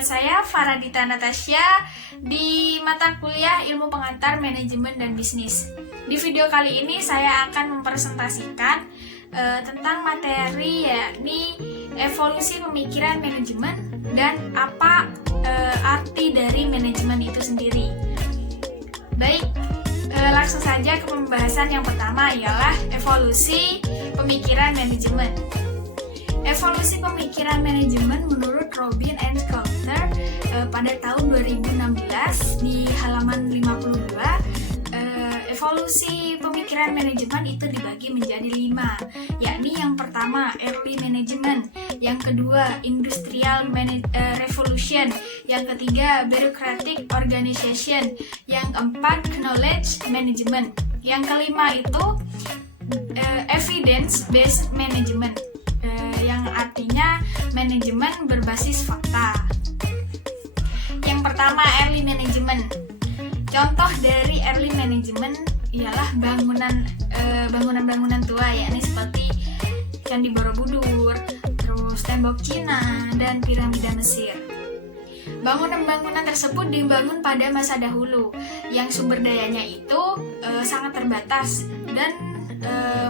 dengan saya Faradita Natasha di mata kuliah Ilmu Pengantar Manajemen dan Bisnis. Di video kali ini saya akan mempresentasikan tentang materi yakni evolusi pemikiran manajemen dan apa arti dari manajemen itu sendiri. Baik, langsung saja ke pembahasan yang pertama ialah evolusi pemikiran manajemen. Evolusi pemikiran manajemen menurut Robin and Coulter pada tahun 2016 di halaman 52. Evolusi pemikiran manajemen itu dibagi menjadi 5, yakni yang pertama early management, yang kedua industrial revolution, yang ketiga bureaucratic organization, yang keempat knowledge management, yang kelima itu evidence based management, yang artinya manajemen berbasis fakta. Yang pertama early management. Contoh dari early management ialah bangunan-bangunan tua, yakni seperti Candi Borobudur, terus tembok Cina, dan piramida Mesir. Bangunan-bangunan tersebut dibangun pada masa dahulu yang sumber dayanya itu sangat terbatas dan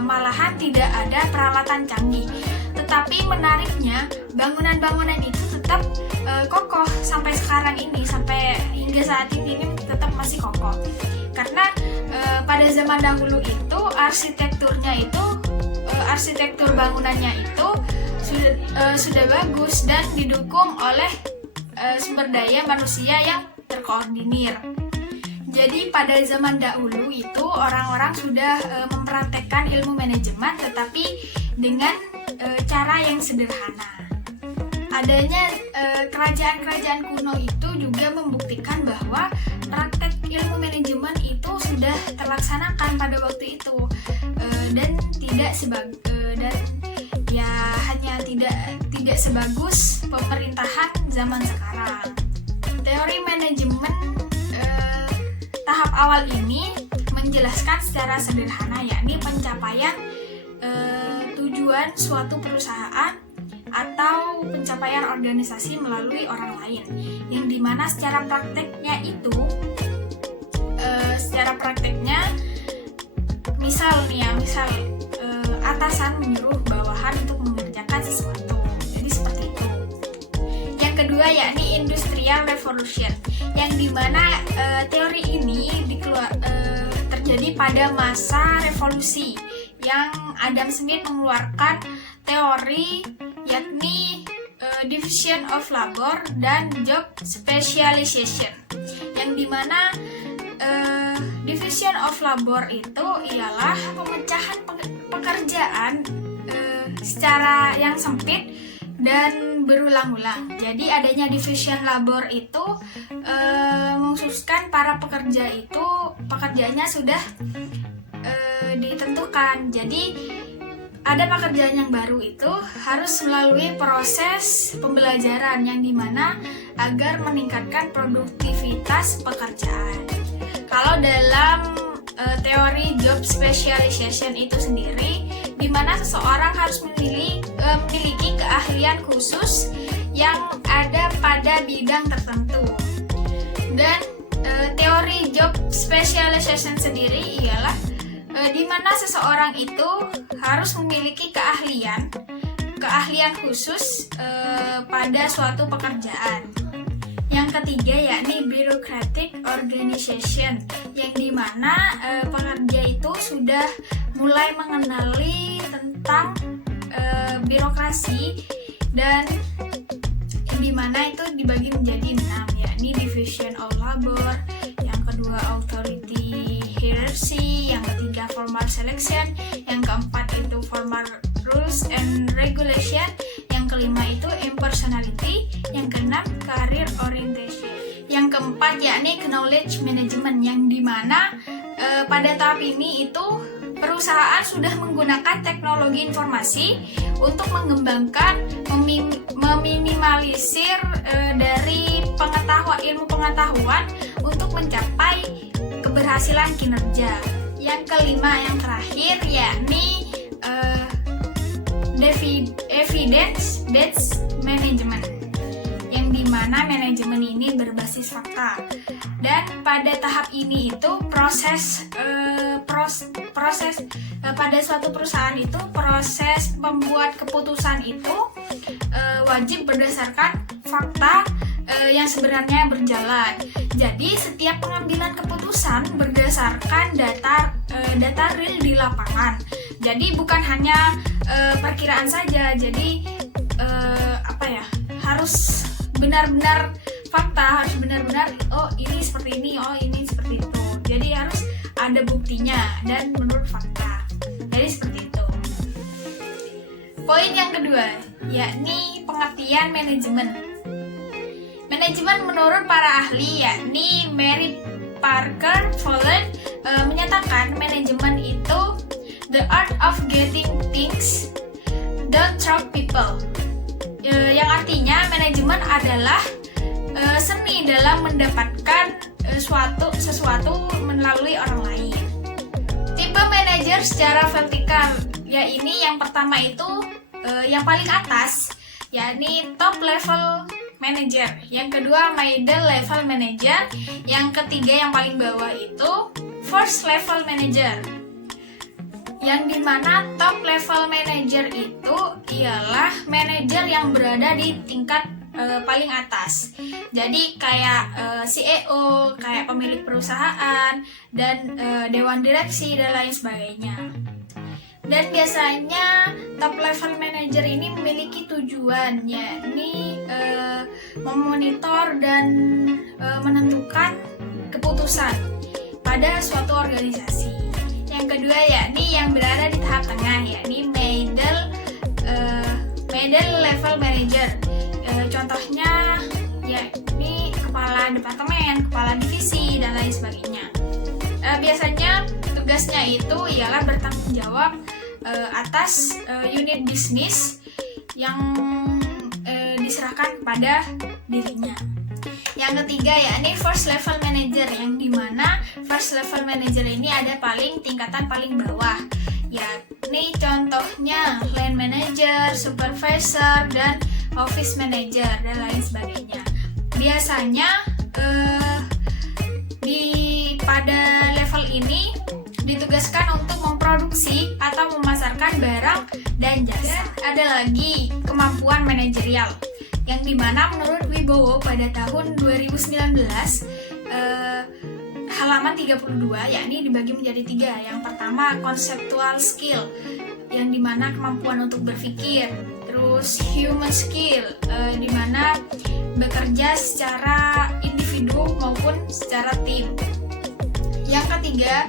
malahan tidak ada peralatan canggih. Tetapi menariknya bangunan-bangunan itu tetap kokoh sampai sekarang ini, sampai hingga saat ini tetap masih kokoh. Karena pada zaman dahulu itu arsitektur bangunannya itu sudah bagus dan didukung oleh sumber daya manusia yang terkoordinir. Jadi pada zaman dahulu itu orang-orang sudah mempraktekkan ilmu manajemen, tetapi dengan cara yang sederhana. Adanya kerajaan-kerajaan kuno itu juga membuktikan bahwa praktek ilmu manajemen itu sudah terlaksanakan pada waktu itu dan hanya tidak sebagus pemerintahan zaman sekarang. Teori manajemen tahap awal ini menjelaskan secara sederhana yakni pencapaian tujuan suatu perusahaan atau pencapaian organisasi melalui orang lain, yang dimana secara prakteknya misal atasan menyuruh bawahan untuk mengerjakan sesuatu, jadi seperti itu. Yang kedua yakni industrial revolution, yang dimana teori ini terjadi pada masa revolusi yang Adam Smith mengeluarkan teori yakni division of labor dan job specialization, yang dimana division of labor itu ialah pemecahan pekerjaan secara yang sempit dan berulang-ulang. Jadi adanya division labor itu mengkhususkan para pekerja itu pekerjaannya sudah ditentukan. Jadi ada pekerjaan yang baru itu harus melalui proses pembelajaran yang dimana agar meningkatkan produktivitas pekerjaan. Kalau dalam teori job specialization itu sendiri, dimana seseorang harus memiliki keahlian khusus yang ada pada bidang tertentu. Dan teori job specialization sendiri ialah di mana seseorang itu harus memiliki keahlian khusus pada suatu pekerjaan. Yang ketiga yakni bureaucratic organization, yang dimana pekerja itu sudah mulai mengenali tentang birokrasi, dan dimana itu dibagi menjadi 6, yakni division of labor, yang kedua authority hierarchy, yang ketiga formal selection, yang keempat itu formal rules and regulation, yang kelima itu impersonality, yang keenam career orientation, yang keempat yakni knowledge management, yang dimana pada tahap ini itu perusahaan sudah menggunakan teknologi informasi untuk mengembangkan, meminimalisir dari ilmu pengetahuan untuk mencapai keberhasilan kinerja. Yang kelima, yang terakhir yakni evidence based management, yang dimana manajemen ini berbasis fakta. Dan pada tahap ini itu proses pada suatu perusahaan itu proses membuat keputusan itu wajib berdasarkan fakta yang sebenarnya berjalan. Jadi setiap pengambilan keputusan berdasarkan data real di lapangan. Jadi bukan hanya perkiraan saja. Jadi harus benar-benar fakta, harus benar-benar oh ini seperti ini, oh ini seperti itu. Jadi harus ada buktinya dan menurut fakta. Jadi seperti itu. Poin yang kedua, yakni pengertian manajemen. Manajemen menurut para ahli, yakni Mary Parker Follett, menyatakan manajemen itu the art of getting things done through people. Yang artinya manajemen adalah seni dalam mendapatkan sesuatu melalui orang lain. Tipe manajer secara vertikal, yakni yang pertama itu yang paling atas, yakni top level manager. Yang kedua middle level manager. Yang ketiga yang paling bawah itu first level manager. Yang dimana top level manager itu ialah manajer yang berada di tingkat paling atas. Jadi kayak CEO, kayak pemilik perusahaan, dan dewan direksi dan lain sebagainya. Dan biasanya top level manager ini memiliki tujuan, yakni memonitor dan menentukan keputusan pada suatu organisasi. Yang kedua yakni yang berada di tahap tengah, yakni middle level manager. Contohnya yakni kepala departemen, kepala divisi, dan lain sebagainya. Biasanya tugasnya itu ialah bertanggung jawab atas unit bisnis yang diserahkan kepada dirinya. Yang ketiga yakni first level manager, yang dimana first level manager ini ada tingkatan paling bawah, yakni contohnya line manager, supervisor, dan office manager, dan lain sebagainya. Biasanya pada level ini ditugaskan untuk memproduksi atau memasarkan barang dan jasa. Ada lagi kemampuan manajerial, yang dimana menurut Wibowo pada tahun 2019 halaman 32, yakni dibagi menjadi 3. Yang pertama conceptual skill, yang dimana kemampuan untuk berpikir. Terus human skill, dimana bekerja secara individu maupun secara tim. Yang ketiga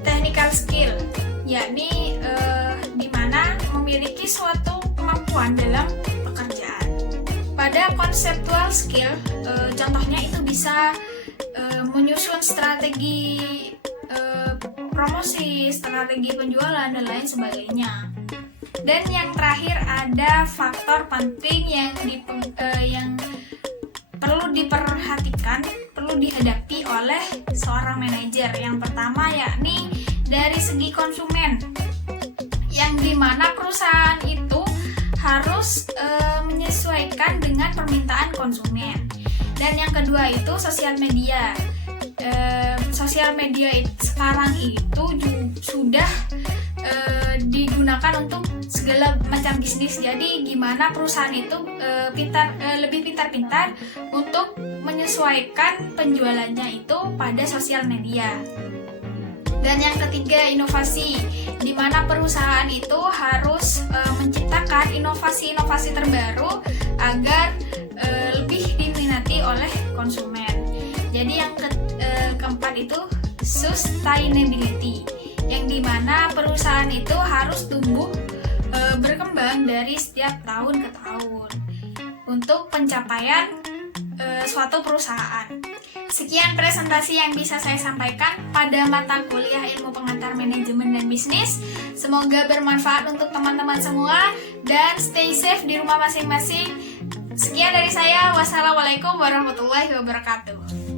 technical skill, yakni dimana memiliki suatu kemampuan dalam pekerjaan. Pada conceptual skill, contohnya itu bisa menyusun strategi promosi, strategi penjualan, dan lain sebagainya. Dan yang terakhir ada faktor penting yang perlu diperhatikan, perlu dihadapi oleh seorang manajer. Yang pertama yakni dari segi konsumen, yang dimana perusahaan itu harus menyesuaikan dengan permintaan konsumen. Dan yang kedua itu sosial media. Sosial media sekarang itu sudah digunakan untuk segala macam bisnis. Jadi gimana perusahaan itu lebih pintar-pintar untuk menyesuaikan penjualannya itu pada sosial media. Dan yang ketiga inovasi, di mana perusahaan itu harus menciptakan inovasi-inovasi terbaru agar lebih diminati oleh konsumen. Jadi yang keempat itu sustainability, yang dimana perusahaan itu harus tumbuh berkembang dari setiap tahun ke tahun untuk pencapaian suatu perusahaan. Sekian presentasi yang bisa saya sampaikan pada mata kuliah Ilmu Pengantar Manajemen dan Bisnis. Semoga bermanfaat untuk teman-teman semua dan stay safe di rumah masing-masing. Sekian dari saya. Wassalamualaikum warahmatullahi wabarakatuh.